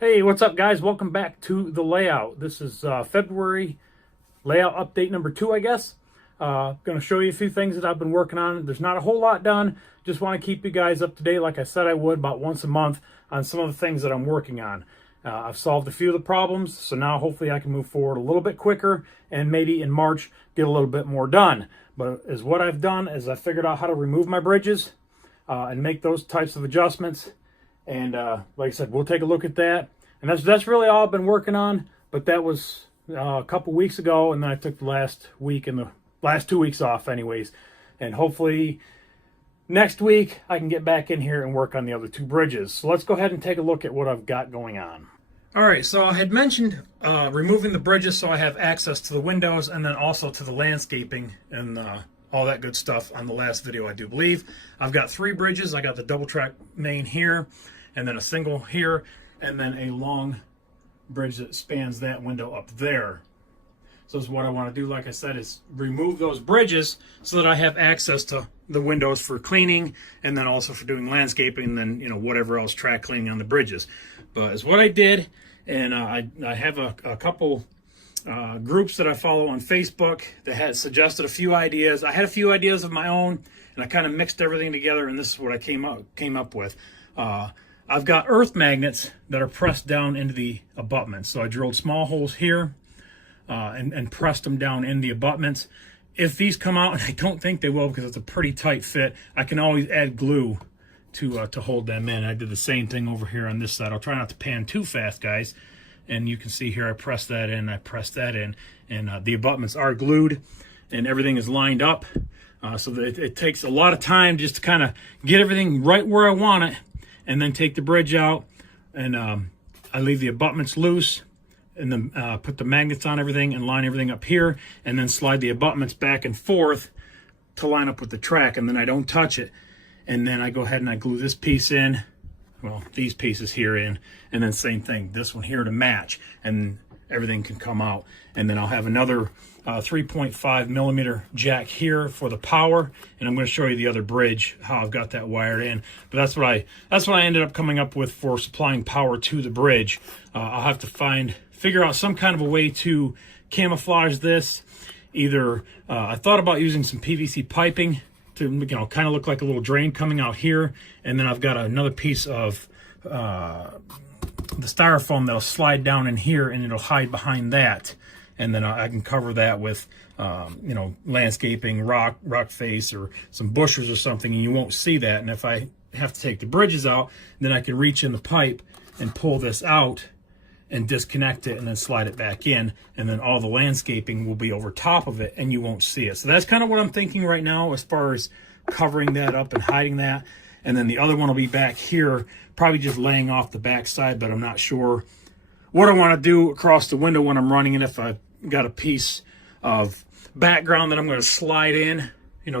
Hey, what's up, guys? Welcome back to the layout. This is February layout update number 2, I guess. Going to show you a few things that I've been working on. There's not a whole lot done. Just want to keep you guys up to date, like I said I would, about once a month on some of the things that I'm working on. I've solved a few of the problems, so now hopefully I can move forward a little bit quicker and maybe in March get a little bit more done. But as what I've done is I figured out how to remove my bridges and make those types of adjustments. And like I said, we'll take a look at that. And that's really all I've been working on. But that was a couple weeks ago, and then I took the last week and the last 2 weeks off anyways. And hopefully next week I can get back in here and work on the other 2 bridges. So let's go ahead and take a look at what I've got going on. All right, so I had mentioned removing the bridges so I have access to the windows and then also to the landscaping and all that good stuff on the last video, I do believe. I've got 3 bridges. I got the double track main here, and then a single here, and then a long bridge that spans that window up there. So this is what I want to do, like I said, is remove those bridges so that I have access to the windows for cleaning and then also for doing landscaping and then, whatever else, track cleaning on the bridges. But it's what I did, and I have a couple groups that I follow on Facebook that had suggested a few ideas. I had a few ideas of my own, and I kind of mixed everything together, and this is what I came up with. I've got earth magnets that are pressed down into the abutments. So I drilled small holes here and pressed them down in the abutments. If these come out, and I don't think they will because it's a pretty tight fit, I can always add glue to hold them in. I did the same thing over here on this side. I'll try not to pan too fast, guys. And you can see here I pressed that in, I pressed that in, and the abutments are glued and everything is lined up. So that it takes a lot of time just to kind of get everything right where I want it, and then take the bridge out, and I leave the abutments loose, and then put the magnets on everything and line everything up here, and then slide the abutments back and forth to line up with the track, and then I don't touch it. And then I go ahead and I glue this piece in, well, these pieces here in, and then same thing, this one here to match, and everything can come out. And then I'll have another 3.5 millimeter jack here for the power, and I'm going to show you the other bridge, how I've got that wired in. But that's what I ended up coming up with for supplying power to the bridge. I'll have to figure out some kind of a way to camouflage this. Either I thought about using some PVC piping to kind of look like a little drain coming out here, and then I've got another piece of the styrofoam that'll slide down in here, and it'll hide behind that, and then I can cover that with landscaping, rock face, or some bushes or something, and you won't see that. And if I have to take the bridges out, then I can reach in the pipe and pull this out and disconnect it and then slide it back in, and then all the landscaping will be over top of it and you won't see it. So that's kind of what I'm thinking right now as far as covering that up and hiding that. And then the other one will be back here, probably just laying off the back side, but I'm not sure what I want to do across the window when I'm running it. If I've got a piece of background that I'm going to slide in,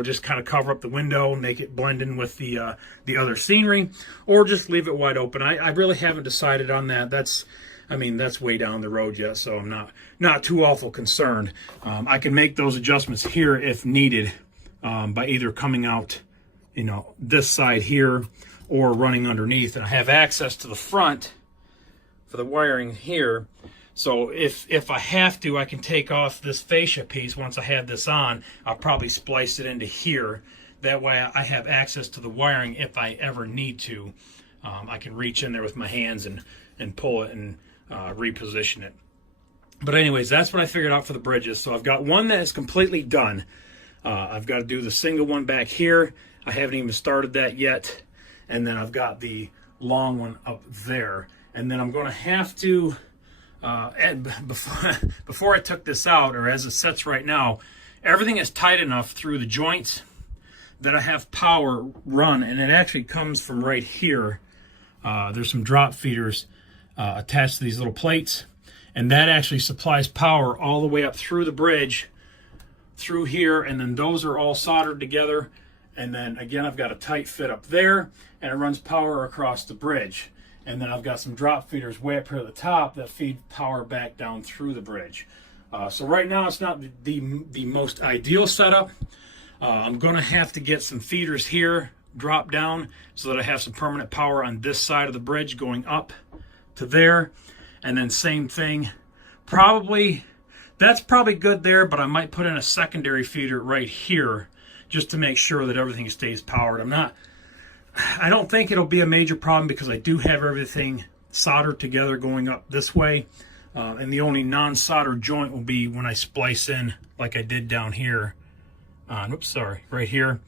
just kind of cover up the window and make it blend in with the other scenery, or just leave it wide open. I really haven't decided on that. That's way down the road yet, so I'm not too awful concerned. I can make those adjustments here if needed by either coming out, this side here or running underneath. And I have access to the front for the wiring here. So if I have to, I can take off this fascia piece. Once I have this on, I'll probably splice it into here. That way I have access to the wiring if I ever need to. I can reach in there with my hands and pull it and reposition it. But anyways, that's what I figured out for the bridges. So I've got one that is completely done. I've got to do the single one back here. I haven't even started that yet. And then I've got the long one up there. And then I'm going to have to before I took this out, or as it sits right now, everything is tight enough through the joints that I have power run, and it actually comes from right here. There's some drop feeders attached to these little plates, and that actually supplies power all the way up through the bridge, through here, and then those are all soldered together. And then again, I've got a tight fit up there, and it runs power across the bridge. And then I've got some drop feeders way up here at the top that feed power back down through the bridge. So right now it's not the most ideal setup. I'm going to have to get some feeders here, drop down, so that I have some permanent power on this side of the bridge going up to there, and then same thing. That's probably good there, but I might put in a secondary feeder right here just to make sure that everything stays powered. I don't think it'll be a major problem because I do have everything soldered together going up this way. And the only non-soldered joint will be when I splice in like I did down here. Right here.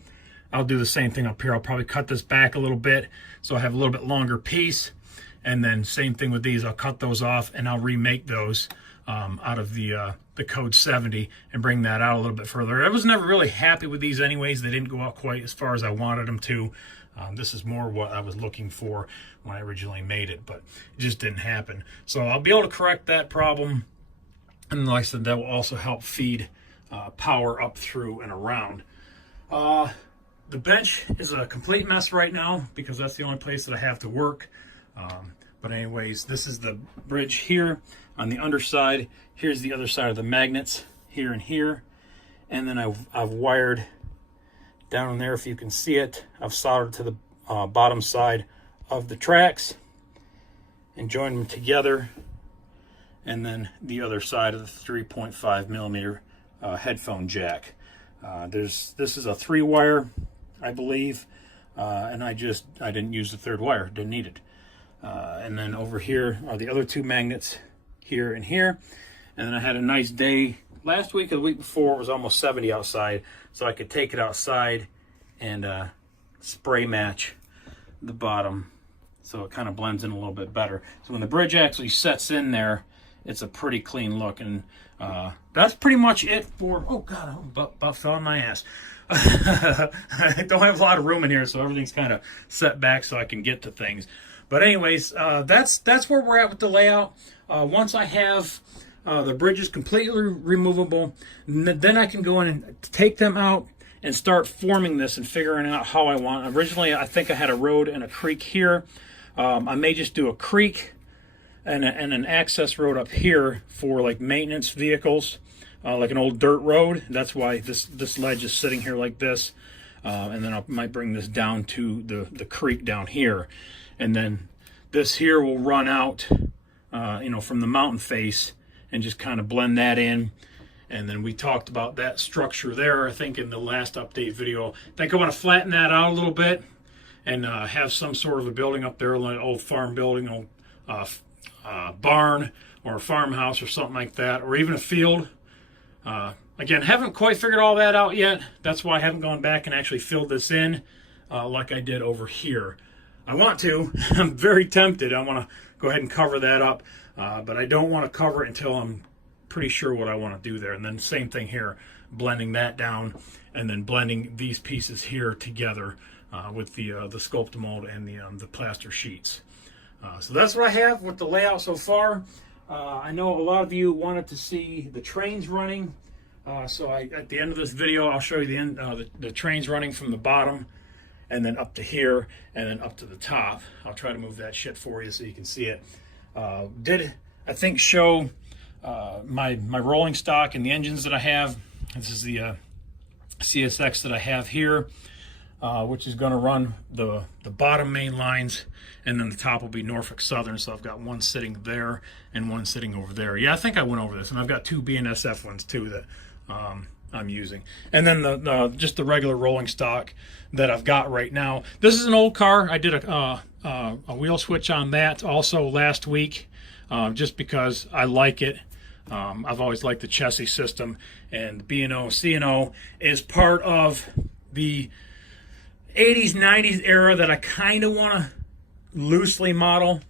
I'll do the same thing up here. I'll probably cut this back a little bit so I have a little bit longer piece. And then same thing with these. I'll cut those off and I'll remake those out of the code 70 and bring that out a little bit further. I was never really happy with these anyways. They didn't go out quite as far as I wanted them to. This is more what I was looking for when I originally made it, but it just didn't happen. So I'll be able to correct that problem. And like I said, that will also help feed power up through and around. The bench is a complete mess right now because that's the only place that I have to work. But anyways, this is the bridge here on the underside. Here's the other side of the magnets here and here. And then I've wired down in there, if you can see it, I've soldered to the bottom side of the tracks and joined them together. And then the other side of the 3.5 millimeter headphone jack. This is a 3-wire, I believe, and I didn't use the 3rd wire, didn't need it. And then over here are the other 2 magnets here and here. And then I had a nice day last week or the week before. It was almost 70 outside, so I could take it outside and spray match the bottom so it kind of blends in a little bit better. So when the bridge actually sets in there, it's a pretty clean look. And that's pretty much it for, oh God, I about fell on my ass. I don't have a lot of room in here, so everything's kind of set back so I can get to things. But anyways, that's where we're at with the layout. Once I have the bridges completely removable, then I can go in and take them out and start forming this and figuring out how I want. Originally, I think I had a road and a creek here. I may just do a creek and an access road up here for like maintenance vehicles, like an old dirt road. That's why this ledge is sitting here like this. And then I might bring this down to the creek down here. And then this here will run out, from the mountain face and just kind of blend that in. And then we talked about that structure there, I think, in the last update video. I think I want to flatten that out a little bit and have some sort of a building up there, like an old farm building, old barn or a farmhouse or something like that, or even a field. Again, haven't quite figured all that out yet. That's why I haven't gone back and actually filled this in like I did over here. I want to. I'm very tempted. I want to go ahead and cover that up, but I don't want to cover it until I'm pretty sure what I want to do there. And then same thing here, blending that down and then blending these pieces here together with the Sculptamold and the plaster sheets. So that's what I have with the layout so far. I know a lot of you wanted to see the trains running, so at the end of this video I'll show you the trains running from the bottom and then up to here and then up to the top. I'll try to move that shit for you so you can see it. Did I think show my rolling stock and the engines that I have. This is the CSX that I have here, which is going to run the bottom main lines, and then the top will be Norfolk Southern. So I've got one sitting there and one sitting over there. Yeah, I think I went over this, and I've got 2 BNSF ones too that I'm using. And then just the regular rolling stock that I've got right now. This is an old car. I did a wheel switch on that also last week, just because I like it. I've always liked the chassis system, and B&O C&O is part of the 80s 90s era that I kind of want to loosely model,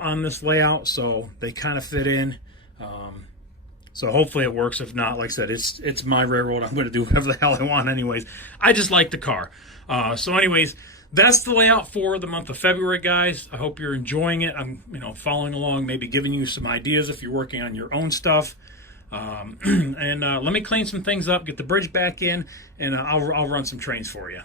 on this layout, so they kind of fit in. So hopefully it works. If not, like I said, it's my railroad. I'm going to do whatever the hell I want anyways. I just like the car. So anyways, that's the layout for the month of February, guys. I hope you're enjoying it. I'm, following along, maybe giving you some ideas if you're working on your own stuff. And let me clean some things up, get the bridge back in, and I'll run some trains for you.